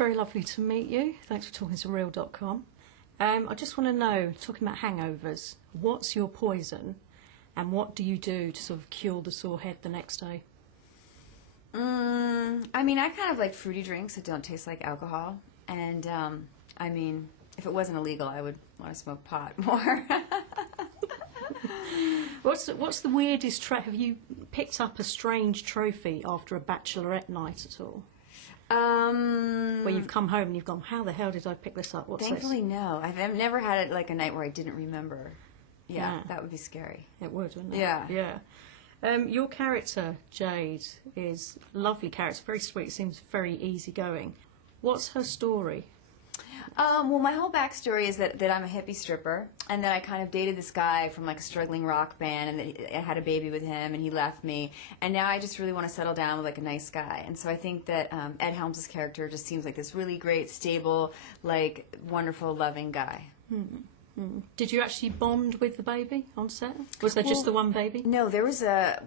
Very lovely to meet you. Thanks for talking to Real.com. I just want to know, talking about hangovers, what's your poison and what do you do to sort of cure the sore head the next day? I mean, I kind of like fruity drinks that don't taste like alcohol. And, I mean, if it wasn't illegal, I would want to smoke pot more. What's the weirdest have you picked up a strange trophy after a bachelorette night at all? Where you've come home and you've gone, how the hell did I pick this up? What's Thankfully, this? no. I've never had it like a night where I didn't remember. Yeah, that would be scary. It would, wouldn't it? Yeah. Yeah. Your character, Jade, is a lovely character, very sweet, seems very easygoing. What's her story? Well, my whole backstory is that I'm a hippie stripper, and that I kind of dated this guy from like a struggling rock band, and that I had a baby with him, and he left me, and now I just really want to settle down with like a nice guy. And so I think that Ed Helms' character just seems like this really great, stable, like wonderful, loving guy. Did you actually bond with the baby on set? Was there just the one baby? No, there was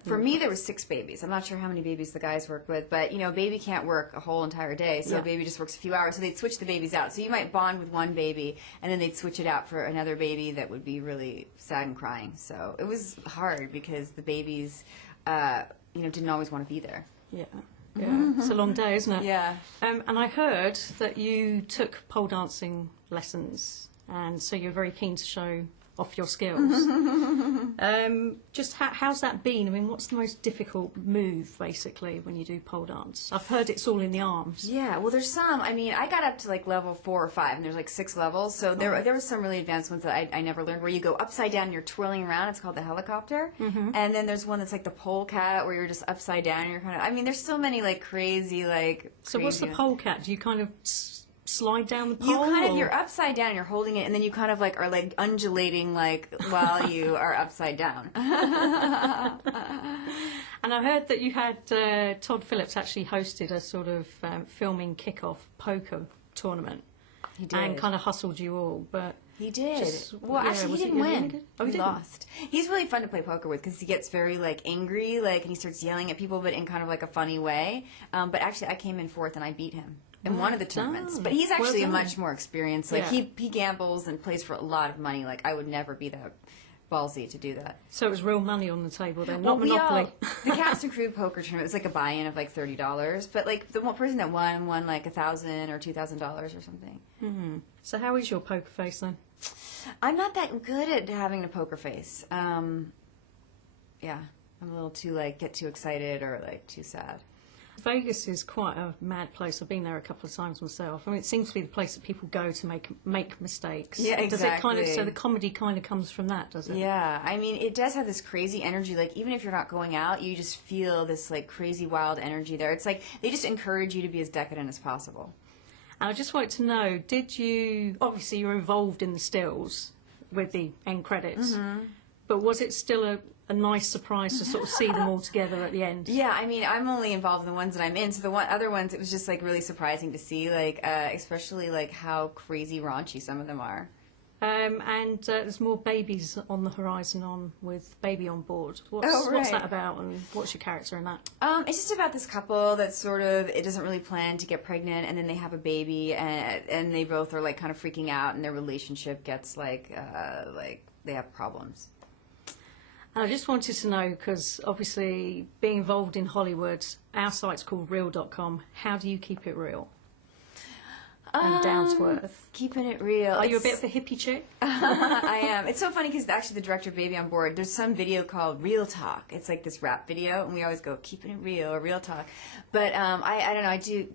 for me there was 6 babies. I'm not sure how many babies the guys worked with, but you know, a baby can't work a whole entire day, so a baby just works a few hours, so they'd switch the babies out. So you might bond with one baby, and then they'd switch it out for another baby that would be really sad and crying. So it was hard because the babies, you know, didn't always want to be there. Yeah. Yeah, it's a long day, isn't it? Yeah. And I heard that you took pole dancing lessons, and so you're very keen to show off your skills. Just how's that been? I mean, what's the most difficult move, basically, when you do pole dance? I've heard it's all in the arms. Yeah, well, there's some. I mean, I got up to like level 4 or 5, and there's like 6 levels. So there were some really advanced ones that I never learned, where you go upside down and you're twirling around. It's called the helicopter. And then there's one that's like the pole cat, where you're just upside down and you're kind of. I mean, there's so many like crazy like. So what's the pole cat? Do you kind of slide down the pole? You kind of, you're upside down, you're holding it, and then you kind of like are like undulating like while you are upside down. And I heard that you had Todd Phillips actually hosted a sort of filming kickoff poker tournament. He did. And kind of hustled you all, but he did. Well, yeah, actually, he didn't win. Oh, he lost. He's really fun to play poker with because he gets very like angry, like, and he starts yelling at people, but in kind of like a funny way. But actually, I came in 4th and I beat him in one of the tournaments. But he's actually a much more experienced. Like he gambles and plays for a lot of money. Like I would never be that ballsy to do that. So it was real money on the table then, not Monopoly. The cast and crew poker tournament, it was like a buy-in of like $30, but like the one person that won like $1,000 or $2,000 or something. So how is your poker face then? I'm not that good at having a poker face. Yeah, I'm a little too like get too excited or like too sad. Vegas is quite a mad place. I've been there a couple of times myself. I mean, it seems to be the place that people go to make mistakes. Yeah, exactly. Does it kind of, so the comedy kind of comes from that, does it? Yeah, I mean, it does have this crazy energy. Like, even if you're not going out, you just feel this, like, crazy, wild energy there. It's like they just encourage you to be as decadent as possible. And I just wanted to know, did you, obviously you were involved in the stills with the end credits, but was it still a nice surprise to sort of see them all together at the end? Yeah, I mean, I'm only involved in the ones that I'm in, so the other ones, it was just like really surprising to see, like especially like how crazy raunchy some of them are. And there's more babies on the horizon with Baby on Board. What's that about, and what's your character in that? It's just about this couple that sort of, it doesn't really plan to get pregnant, and then they have a baby, and they both are like kind of freaking out, and their relationship gets like they have problems. I just wanted to know, because obviously being involved in Hollywood, our site's called Real.com. How do you keep it real and down to earth? Keeping it real. Are you a bit of a hippie chick? I am. It's so funny because actually the director of Baby on Board, there's some video called Real Talk. It's like this rap video, and we always go, keeping it real, or Real Talk. But I don't know, I do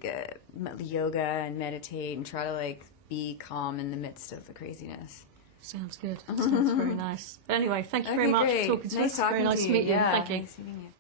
yoga and meditate and try to like be calm in the midst of the craziness. Sounds good. Sounds very nice. Anyway, thank you very much for talking to us. Very nice to meet you. Yeah, Thank you. Nice meeting you.